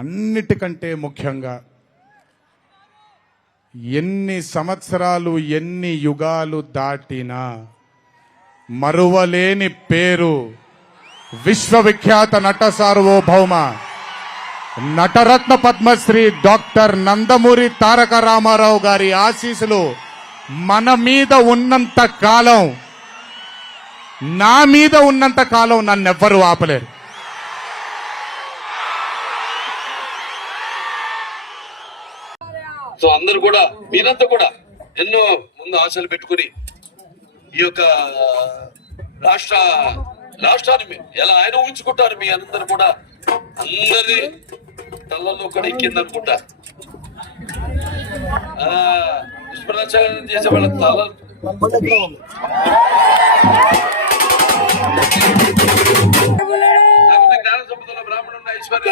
అన్నిటికంటే ముఖ్యంగా ఎన్ని సంవత్సరాలు ఎన్ని యుగాలు దాటినా మరువలేని పేరు విశ్వవిఖ్యాత నట సార్వభౌమ నటరత్న పద్మశ్రీ డాక్టర్ నందమూరి తారక రామారావు గారి ఆశీస్సులు మన మీద ఉన్నంత కాలం, నా మీద ఉన్నంత కాలం నన్నెవ్వరూ ఆపలేరు. సో అందరు కూడా మీరంతా కూడా ఎన్నో ముందు ఆశలు పెట్టుకుని ఈ యొక్క రాష్ట్రాన్ని ఎలా ఆయన ఊహించుకుంటారు. మీ అందరు కూడా అందరి తలలో కూడా ఎక్కిందనుకుంటా. దుష్ప్రచారం చేసే వాళ్ళ తల జ్ఞాన సంపదలో బ్రాహ్మణున్న ఐశ్వర్య